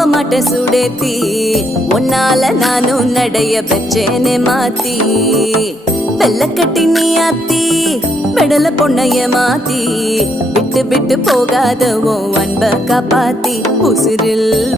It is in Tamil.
மாட்ட சுடேத்தி உன்னால நானும் நடைய பெற்றேனே மாத்தி வெள்ள கட்டி நீ ஆத்தி பெடல பொண்ணைய மாத்தி விட்டு விட்டு போகாத உன் அன்ப காப்பாத்தி உசிரில்